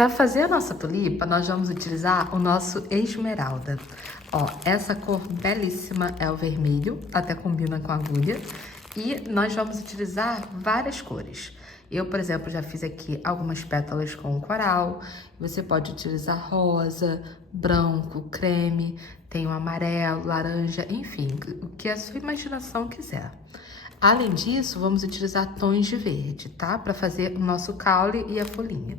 Para fazer a nossa tulipa, nós vamos utilizar o nosso esmeralda. Ó, essa cor belíssima é o vermelho, até combina com a agulha. E nós vamos utilizar várias cores. Eu, por exemplo, já fiz aqui algumas pétalas com coral. Você pode utilizar rosa, branco, creme, tem o amarelo, laranja, enfim, o que a sua imaginação quiser. Além disso, vamos utilizar tons de verde, tá? Para fazer o nosso caule e a folhinha.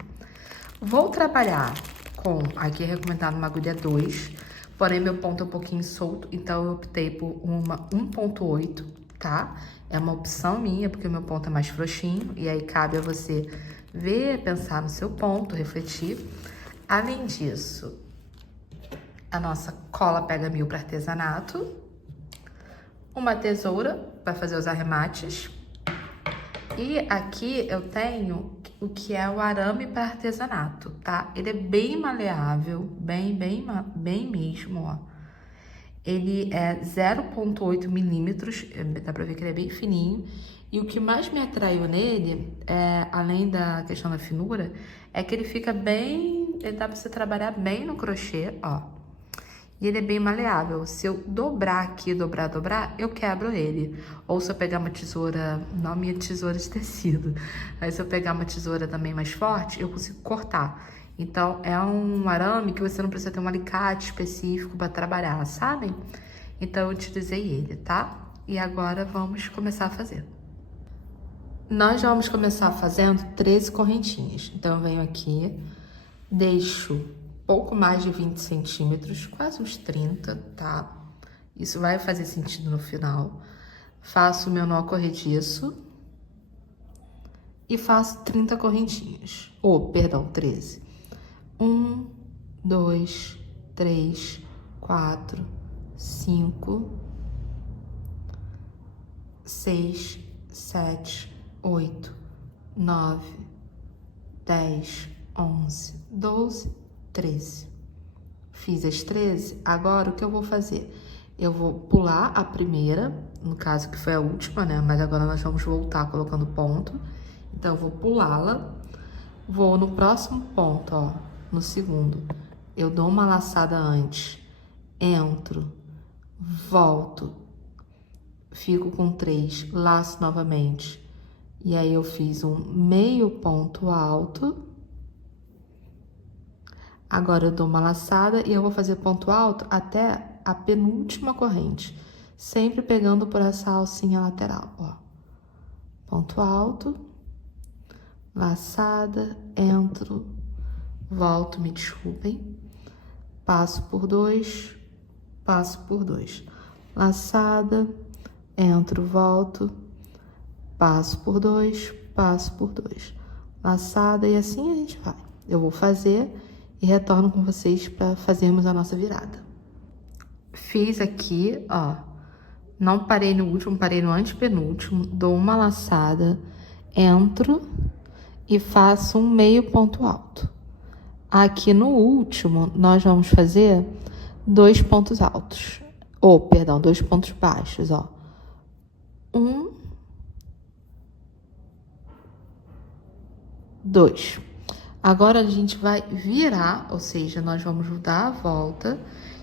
Vou trabalhar com, aqui é recomendado uma agulha 2, porém meu ponto é um pouquinho solto, então eu optei por uma 1.8, tá? É uma opção minha, porque o meu ponto é mais frouxinho, e aí cabe a você ver, pensar no seu ponto, refletir. Além disso, a nossa cola pega mil para artesanato, uma tesoura para fazer os arremates, e aqui eu tenho o que é o arame para artesanato, tá? Ele é bem maleável, bem mesmo, ó. Ele é 0,8 milímetros, dá pra ver que ele é bem fininho. E o que mais me atraiu nele, além da questão da finura, é que ele fica bem, ele dá pra você trabalhar bem no crochê, ó. E ele é bem maleável. Se eu dobrar aqui, dobrar, eu quebro ele. Ou se eu pegar uma tesoura, não minha tesoura de tecido, mas se eu pegar uma tesoura também mais forte, eu consigo cortar. Então, é um arame que você não precisa ter um alicate específico para trabalhar, sabem? Então, eu utilizei ele, tá? E agora, vamos começar a fazer. Nós vamos começar fazendo 13 correntinhas. Então, eu venho aqui, deixo pouco mais de 20 centímetros, quase uns 30, tá? Isso vai fazer sentido no final. Faço o meu nó corrediço e faço 30 correntinhas. Perdão, 13. 1, 2, 3, 4, 5, 6, 7, 8, 9, 10, 11, 12, 13. Fiz as 13, agora o que eu vou fazer? Eu vou pular a primeira, no caso que foi a última, né? Mas agora nós vamos voltar colocando ponto. Então, eu vou pulá-la, vou no próximo ponto, ó, no segundo. Eu dou uma laçada antes, entro, volto, fico com 3, laço novamente. E aí, eu fiz um meio ponto alto. Agora, eu dou uma laçada e eu vou fazer ponto alto até a penúltima corrente. Sempre pegando por essa alcinha lateral, ó. Ponto alto, laçada, entro, volto, me desculpem. Passo por 2, passo por 2. Laçada, entro, volto, passo por 2, passo por 2. Laçada e assim a gente vai. Eu vou fazer e retorno com vocês para fazermos a nossa virada. Fiz aqui, ó, não parei no último, parei no antepenúltimo, dou uma laçada, entro e faço um meio ponto alto. Aqui no último, nós vamos fazer 2 pontos altos, perdão, 2 pontos baixos, ó. 1, 2. Agora, a gente vai virar, ou seja, nós vamos dar a volta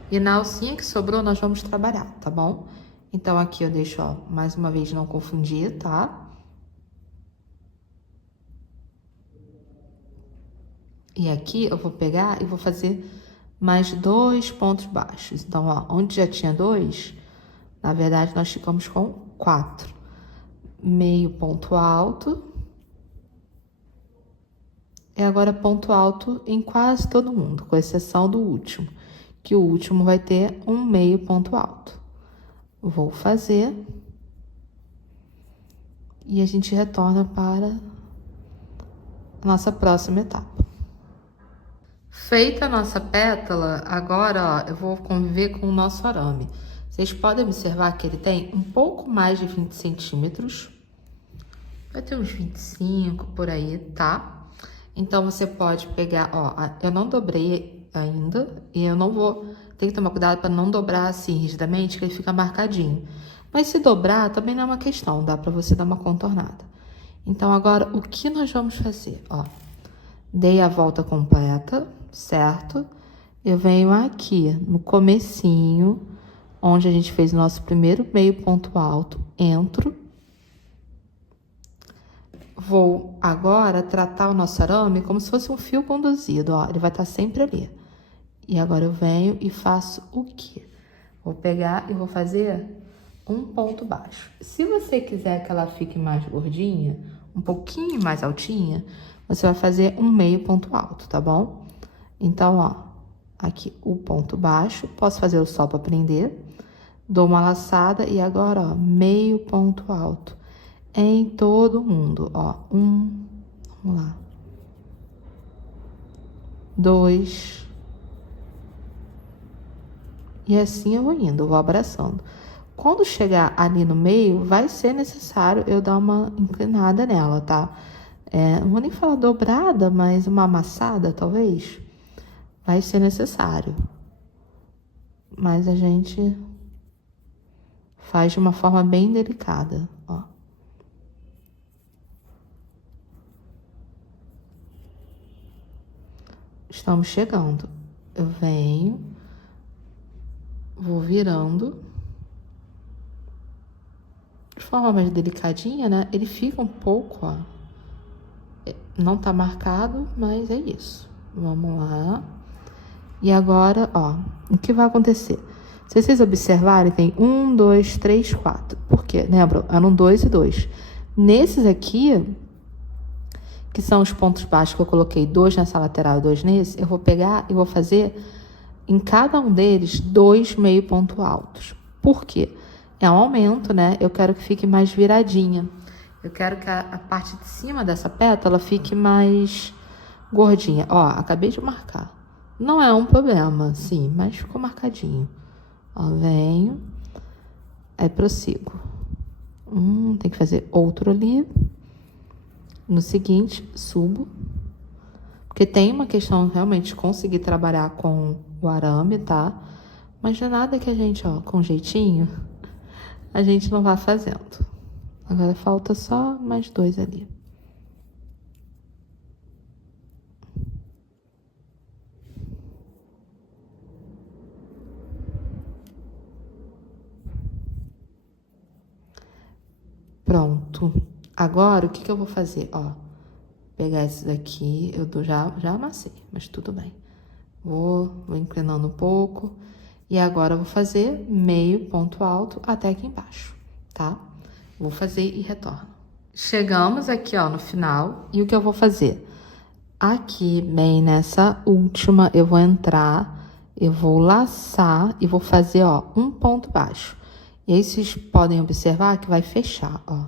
e na alcinha que sobrou, nós vamos trabalhar, tá bom? Então, aqui eu deixo, ó, mais uma vez, não confundir, tá? E aqui eu vou pegar e vou fazer mais 2 pontos baixos. Então, ó, onde já tinha 2, na verdade, nós ficamos com 4. Meio ponto alto. E agora ponto alto em quase todo mundo, com exceção do último, que o último vai ter um meio ponto alto. Vou fazer e a gente retorna para a nossa próxima etapa. Feita a nossa pétala, agora, ó, eu vou conviver com o nosso arame. Vocês podem observar que ele tem um pouco mais de 20 centímetros. Vai ter uns 25 por aí, tá? Então, você pode pegar, ó, eu não dobrei ainda e eu não vou... Tem que tomar cuidado para não dobrar assim rigidamente, que ele fica marcadinho. Mas se dobrar, também não é uma questão, dá para você dar uma contornada. Então, agora, o que nós vamos fazer? Ó, dei a volta completa, certo? Eu venho aqui no comecinho, onde a gente fez o nosso primeiro meio ponto alto, entro. Vou agora tratar o nosso arame como se fosse um fio conduzido, ó, ele vai estar sempre ali. E agora eu venho e faço o quê? Vou pegar e vou fazer um ponto baixo. Se você quiser que ela fique mais gordinha, um pouquinho mais altinha, você vai fazer um meio ponto alto, tá bom? Então, ó, aqui o ponto baixo, posso fazer o só para prender, dou uma laçada e agora, ó, meio ponto alto em todo mundo, ó, vamos lá, 2, e assim eu vou indo, eu vou abraçando. Quando chegar ali no meio, vai ser necessário eu dar uma inclinada nela, tá? Não vou nem falar dobrada, mas uma amassada, talvez, vai ser necessário. Mas a gente faz de uma forma bem delicada, ó. Estamos chegando. Eu venho, vou virando. De forma mais delicadinha, né? Ele fica um pouco, ó. Não tá marcado, mas é isso. Vamos lá. E agora, ó, o que vai acontecer? Se vocês observarem, tem 1, 2, 3, 4. Por quê? Lembram? Eram 2 e 2. Nesses aqui, que são os pontos baixos que eu coloquei 2 nessa lateral e 2 nesse, eu vou pegar e vou fazer em cada um deles 2 meio ponto altos. Por quê? É um aumento, né? Eu quero que fique mais viradinha. Eu quero que a parte de cima dessa pétala fique mais gordinha. Ó, acabei de marcar. Não é um problema, sim, mas ficou marcadinho. Ó, venho. Aí prossigo. Tem que fazer outro ali. No seguinte, subo. Porque tem uma questão realmente de conseguir trabalhar com o arame, tá? Mas não é nada que a gente, ó, com jeitinho, a gente não vai fazendo. Agora falta só mais 2 ali. Pronto. Agora, o que eu vou fazer? Ó, pegar esse daqui, já amassei, mas tudo bem. Vou inclinando um pouco. E agora eu vou fazer meio ponto alto até aqui embaixo, tá? Vou fazer e retorno. Chegamos aqui, ó, no final. E o que eu vou fazer? Aqui, bem nessa última, eu vou entrar, eu vou laçar e vou fazer, ó, um ponto baixo. E aí, vocês podem observar que vai fechar, ó.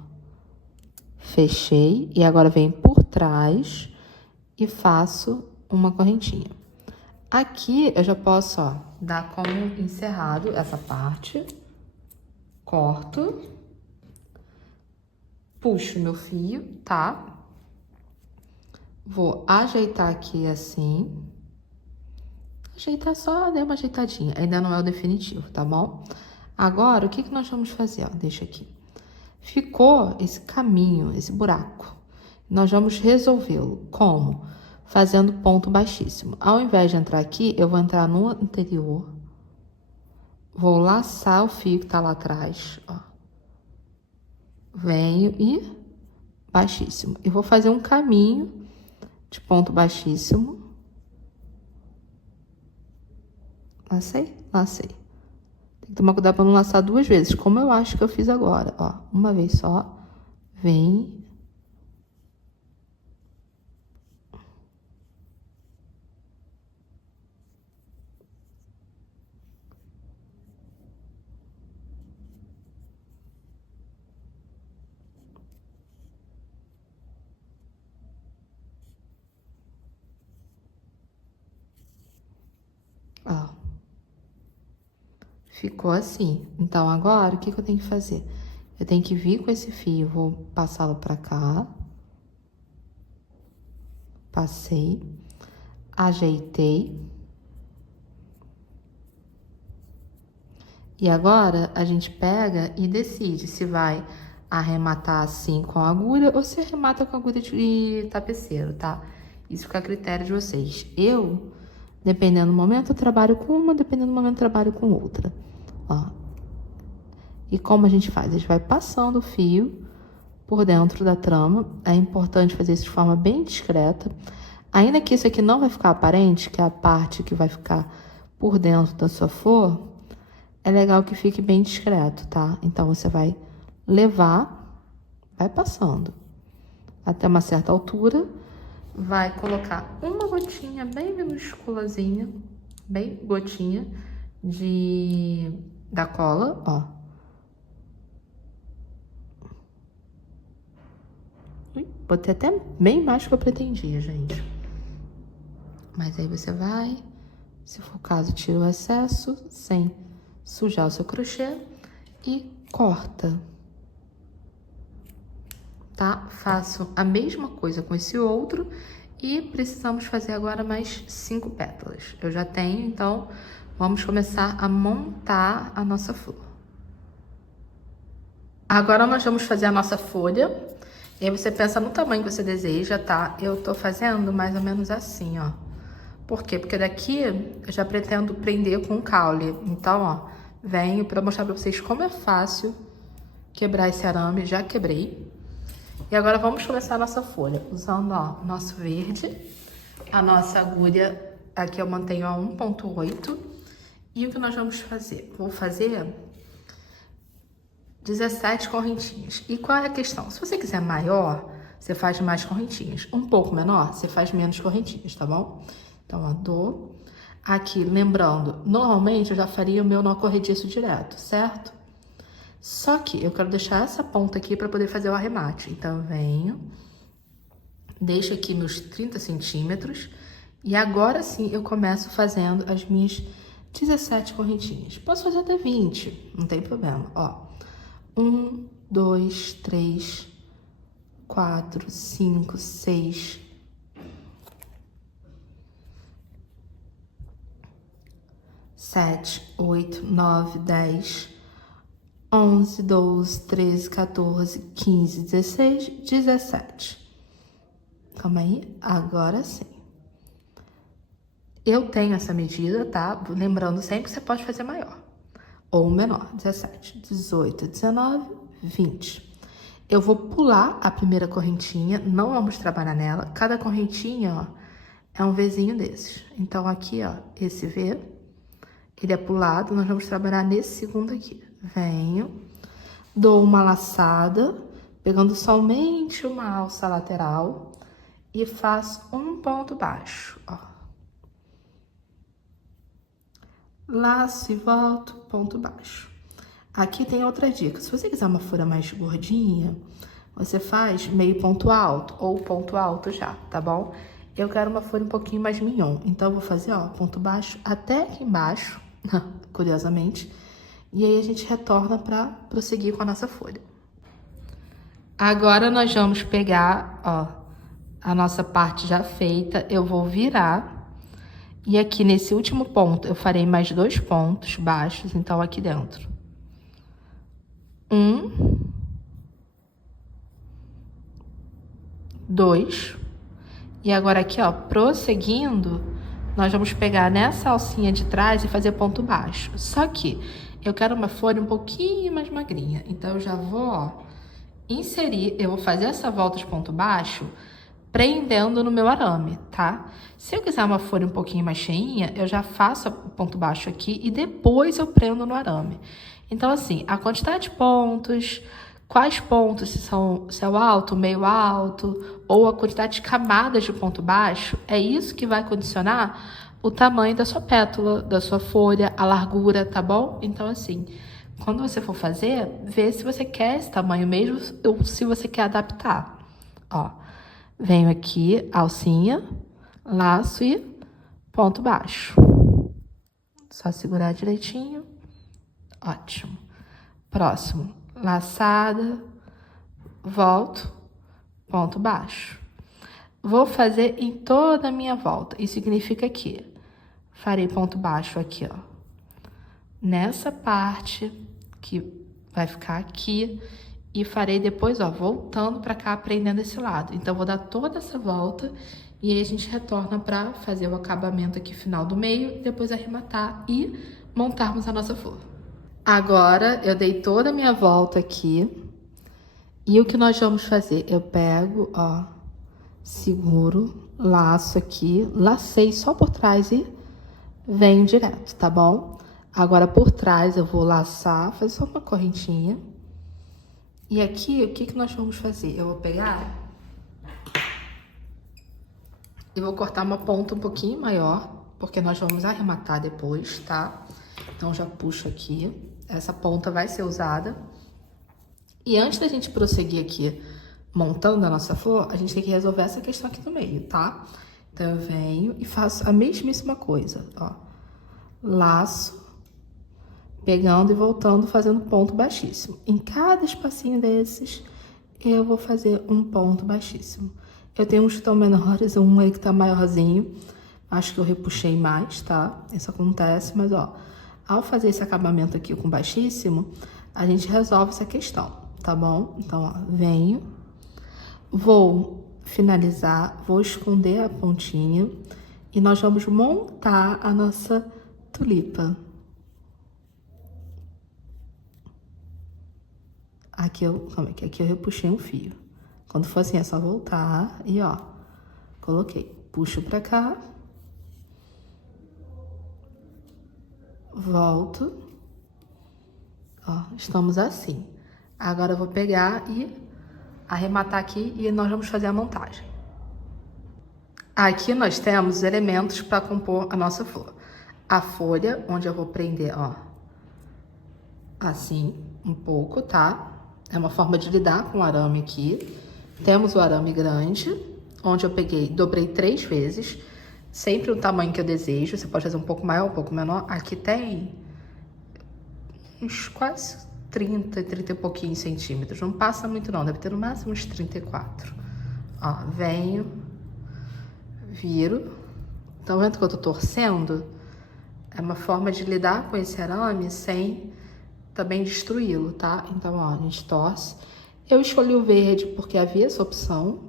Fechei, e agora venho por trás e faço uma correntinha. Aqui, eu já posso, ó, dar como encerrado essa parte. Corto. Puxo meu fio, tá? Vou ajeitar aqui assim. Ajeitar só, dei uma ajeitadinha. Ainda não é o definitivo, tá bom? Agora, o que nós vamos fazer? Ó, deixa aqui. Ficou esse caminho, esse buraco. Nós vamos resolvê-lo. Como? Fazendo ponto baixíssimo. Ao invés de entrar aqui, eu vou entrar no anterior. Vou laçar o fio que tá lá atrás, ó. Venho e baixíssimo. E vou fazer um caminho de ponto baixíssimo. Lacei? Lacei. Tem que tomar cuidado para não laçar 2 vezes, como eu acho que eu fiz agora, ó. Uma vez só. Vem. Ó. Ficou assim. Então, agora, o que eu tenho que fazer? Eu tenho que vir com esse fio, vou passá-lo pra cá. Passei. Ajeitei. E agora, a gente pega e decide se vai arrematar assim com a agulha ou se arremata com a agulha de tapeceiro, tá? Isso fica a critério de vocês. Eu, dependendo do momento, eu trabalho com uma, dependendo do momento, eu trabalho com outra. Ó. E como a gente faz? A gente vai passando o fio por dentro da trama. É importante fazer isso de forma bem discreta. Ainda que isso aqui não vai ficar aparente, que é a parte que vai ficar por dentro da sua flor, é legal que fique bem discreto, tá? Então, você vai levar, vai passando até uma certa altura, vai colocar uma gotinha bem minúsculazinha, bem gotinha da cola, ó. Botei até bem mais do que eu pretendia, gente. Mas aí você vai, se for o caso, tira o excesso, sem sujar o seu crochê e corta. Tá? Faço a mesma coisa com esse outro e precisamos fazer agora mais 5 pétalas. Eu já tenho, então vamos começar a montar a nossa flor. Agora nós vamos fazer a nossa folha. E aí você pensa no tamanho que você deseja, tá? Eu tô fazendo mais ou menos assim, ó. Por quê? Porque daqui eu já pretendo prender com caule. Então, ó, venho pra mostrar pra vocês como é fácil quebrar esse arame. Já quebrei. E agora vamos começar a nossa folha. Usando, ó, nosso verde. A nossa agulha, aqui eu mantenho a 1,8. E o que nós vamos fazer? Vou fazer 17 correntinhas. E qual é a questão? Se você quiser maior, você faz mais correntinhas. Um pouco menor, você faz menos correntinhas, tá bom? Então, ó, dou. Aqui, lembrando, normalmente eu já faria o meu nó corrediço direto, certo? Só que eu quero deixar essa ponta aqui para poder fazer o arremate. Então, eu venho, deixo aqui meus 30 centímetros. E agora sim, eu começo fazendo as minhas 17 correntinhas. Posso fazer até 20, não tem problema, ó. 1, 2, 3, 4, 5, 6, 7, 8, 9, 10, 11, 12, 13, 14, 15, 16, 17. Calma aí, agora sim. Eu tenho essa medida, tá? Lembrando sempre que você pode fazer maior ou menor. 17, 18, 19, 20. Eu vou pular a primeira correntinha, não vamos trabalhar nela. Cada correntinha, ó, é um Vzinho desses. Então, aqui, ó, esse V, ele é pulado, nós vamos trabalhar nesse segundo aqui. Venho, dou uma laçada, pegando somente uma alça lateral e faço um ponto baixo, ó. Laço e volto, ponto baixo. Aqui tem outra dica. Se você quiser uma folha mais gordinha, você faz meio ponto alto ou ponto alto já, tá bom? Eu quero uma folha um pouquinho mais mignon. Então, eu vou fazer, ó, ponto baixo até aqui embaixo, curiosamente. E aí, a gente retorna pra prosseguir com a nossa folha. Agora, nós vamos pegar, ó, a nossa parte já feita. Eu vou virar. E aqui nesse último ponto, eu farei mais 2 pontos baixos, então aqui dentro. 1, 2. E agora aqui, ó, prosseguindo, nós vamos pegar nessa alcinha de trás e fazer ponto baixo. Só que eu quero uma folha um pouquinho mais magrinha, então eu já vou, ó, inserir, eu vou fazer essa volta de ponto baixo prendendo no meu arame, tá? Se eu quiser uma folha um pouquinho mais cheinha, eu já faço o ponto baixo aqui e depois eu prendo no arame. Então, assim, a quantidade de pontos, quais pontos, se é o alto, meio alto, ou a quantidade de camadas de ponto baixo, é isso que vai condicionar o tamanho da sua pétala, da sua folha, a largura, tá bom? Então, assim, quando você for fazer, vê se você quer esse tamanho mesmo ou se você quer adaptar. Ó, venho aqui, alcinha, laço e ponto baixo. Só segurar direitinho. Ótimo. Próximo, laçada, volto, ponto baixo. Vou fazer em toda a minha volta. Isso significa que farei ponto baixo aqui, ó. Nessa parte que vai ficar aqui e farei depois, ó, voltando pra cá, prendendo esse lado. Então, vou dar toda essa volta e aí a gente retorna pra fazer o acabamento aqui final do meio, depois arrematar e montarmos a nossa flor. Agora, eu dei toda a minha volta aqui e o que nós vamos fazer? Eu pego, ó, seguro, laço aqui, lacei só por trás e venho direto, tá bom? Agora, por trás, eu vou laçar, fazer só uma correntinha. E aqui, o que que nós vamos fazer? Eu vou pegar e vou cortar uma ponta um pouquinho maior, porque nós vamos arrematar depois, tá? Então, já puxo aqui. Essa ponta vai ser usada. E antes da gente prosseguir aqui, montando a nossa flor, a gente tem que resolver essa questão aqui no meio, tá? Então, eu venho e faço a mesmíssima coisa, ó. Laço, pegando e voltando, fazendo ponto baixíssimo. Em cada espacinho desses, eu vou fazer um ponto baixíssimo. Eu tenho uns que estão menores, um aí que tá maiorzinho. Acho que eu repuxei mais, tá? Isso acontece, mas ó, ao fazer esse acabamento aqui com baixíssimo, a gente resolve essa questão, tá bom? Então, ó, venho, vou finalizar, vou esconder a pontinha e nós vamos montar a nossa tulipa. Aqui aqui eu repuxei um fio. Quando for assim, é só voltar e ó, coloquei. Puxo pra cá. Volto. Ó, estamos assim. Agora eu vou pegar e arrematar aqui e nós vamos fazer a montagem. Aqui nós temos os elementos para compor a nossa flor. A folha, onde eu vou prender, ó, assim, um pouco, tá? É uma forma de lidar com o arame aqui. Temos o arame grande, onde eu peguei, dobrei 3 vezes, sempre o tamanho que eu desejo. Você pode fazer um pouco maior, um pouco menor. Aqui tem uns quase 30 e pouquinhos centímetros. Não passa muito não, deve ter no máximo uns 34. Ó, venho, viro. Então, vendo que eu tô torcendo? É uma forma de lidar com esse arame sem também destruí-lo, tá? Então, ó, a gente torce. Eu escolhi o verde porque havia essa opção.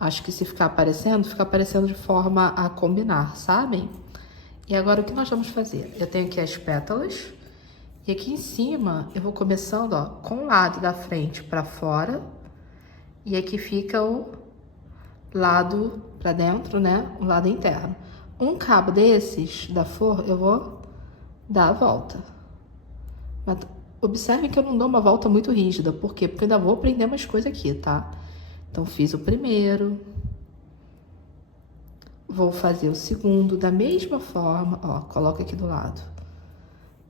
Acho que se ficar aparecendo, fica aparecendo de forma a combinar, sabem? E agora, o que nós vamos fazer? Eu tenho aqui as pétalas. E aqui em cima, eu vou começando, ó, com o lado da frente pra fora. E aqui fica o lado pra dentro, né? O lado interno. Um cabo desses, da flor, eu vou dar a volta. Mas observe que eu não dou uma volta muito rígida. Por quê? Porque eu ainda vou aprender mais coisa aqui, tá? Então, fiz o primeiro. Vou fazer o segundo da mesma forma. Ó, coloco aqui do lado.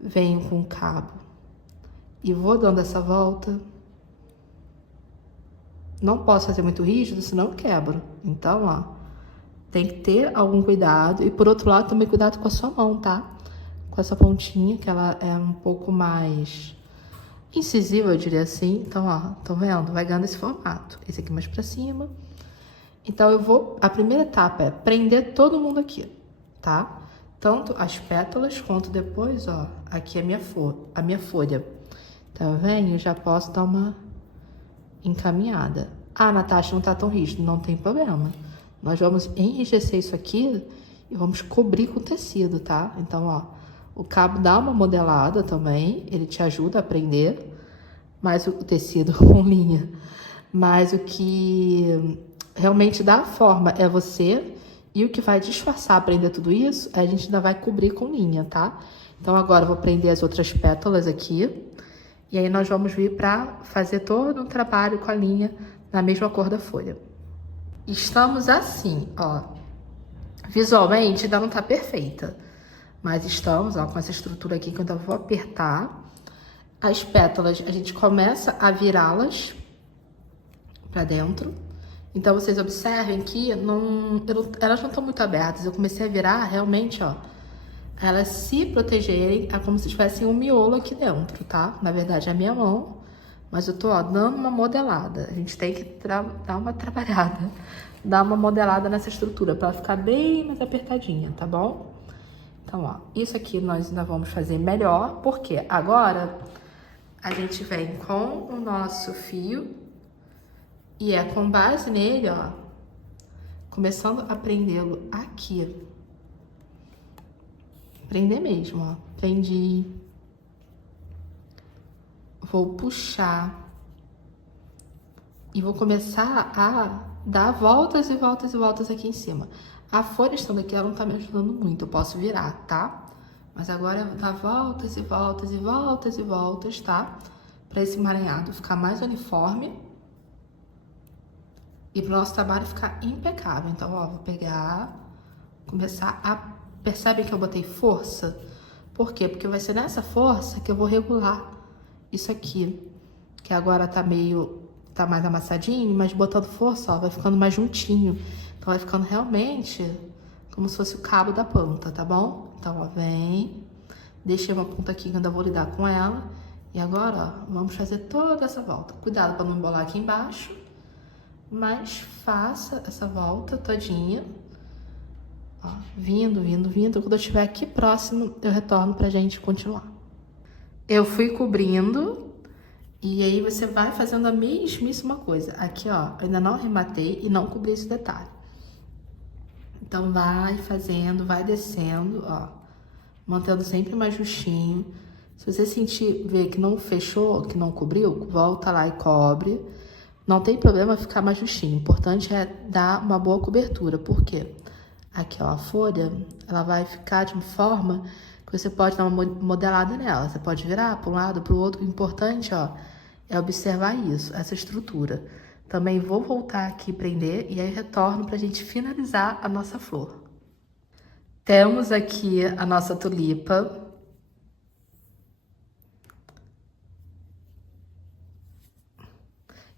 Venho com o cabo. E vou dando essa volta. Não posso fazer muito rígido, senão eu quebro. Então, ó, tem que ter algum cuidado. E, por outro lado, também cuidado com a sua mão, tá? Com essa pontinha, que ela é um pouco mais incisiva, eu diria assim. Então, ó, estão vendo? Vai ganhando esse formato. Esse aqui mais pra cima. Então, eu vou... A primeira etapa é prender todo mundo aqui, tá? Tanto as pétalas, quanto depois, ó, aqui a minha folha. Então, eu venho e já posso dar uma encaminhada. Ah, Natasha, não tá tão rígido. Não tem problema. Nós vamos enrijecer isso aqui e vamos cobrir com tecido, tá? Então, ó, o cabo dá uma modelada também, ele te ajuda a prender, mas o tecido com linha. Mas o que realmente dá a forma é você, e o que vai disfarçar, prender tudo isso, a gente ainda vai cobrir com linha, tá? Então, agora eu vou prender as outras pétalas aqui, e aí nós vamos vir pra fazer todo um trabalho com a linha na mesma cor da folha. Estamos assim, ó. Visualmente ainda não tá perfeita, mas estamos, ó, com essa estrutura aqui que eu ainda vou apertar. As pétalas, a gente começa a virá-las pra dentro. Então, vocês observem que elas não estão muito abertas. Eu comecei a virar, realmente, ó, elas se protegerem, é como se tivessem um miolo aqui dentro, tá? Na verdade, é a minha mão, mas eu tô, ó, dando uma modelada. A gente tem que dar uma trabalhada, dar uma modelada nessa estrutura pra ela ficar bem mais apertadinha, tá bom? Então, ó, isso aqui nós ainda vamos fazer melhor, porque agora a gente vem com o nosso fio e é com base nele, ó, começando a prendê-lo aqui. Prender mesmo, ó. Prendi. Vou puxar. E vou começar a dar voltas e voltas e voltas aqui em cima. A folha estando aqui, ela não tá me ajudando muito. Eu posso virar, tá? Mas agora eu vou dar voltas e voltas e voltas e voltas, tá? Pra esse emaranhado ficar mais uniforme. E pro nosso trabalho ficar impecável. Então, ó, vou pegar, começar a... Percebem que eu botei força? Por quê? Porque vai ser nessa força que eu vou regular isso aqui. Que agora tá meio... Tá mais amassadinho, mas botando força, ó, vai ficando mais juntinho. Então, vai ficando realmente como se fosse o cabo da planta, tá bom? Então, ó, vem. Deixei uma ponta aqui que ainda vou lidar com ela. E agora, ó, vamos fazer toda essa volta. Cuidado para não embolar aqui embaixo. Mas faça essa volta todinha. Ó, vindo, vindo, vindo. Quando eu estiver aqui próximo, eu retorno pra gente continuar. Eu fui cobrindo. E aí você vai fazendo a mesmíssima coisa. Aqui, ó, eu ainda não arrematei e não cobri esse detalhe. Então, vai fazendo, vai descendo, ó. Mantendo sempre mais justinho. Se você sentir, ver que não fechou, que não cobriu, volta lá e cobre. Não tem problema ficar mais justinho. O importante é dar uma boa cobertura. Por quê? Aqui, ó, a folha, ela vai ficar de uma forma que você pode dar uma modelada nela. Você pode virar para um lado, para o outro. O importante, ó, é observar isso, essa estrutura. Também vou voltar aqui prender e aí retorno para a gente finalizar a nossa flor. Temos aqui a nossa tulipa.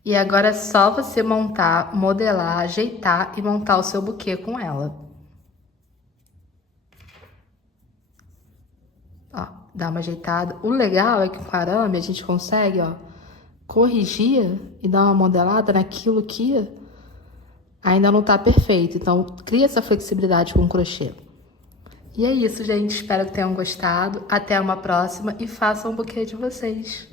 E agora é só você montar, modelar, ajeitar e montar o seu buquê com ela. Ó, dá uma ajeitada. O legal é que com arame a gente consegue, ó, corrigir e dar uma modelada naquilo que ainda não tá perfeito. Então, cria essa flexibilidade com o crochê. E é isso, gente. Espero que tenham gostado. Até uma próxima e façam um buquê de vocês.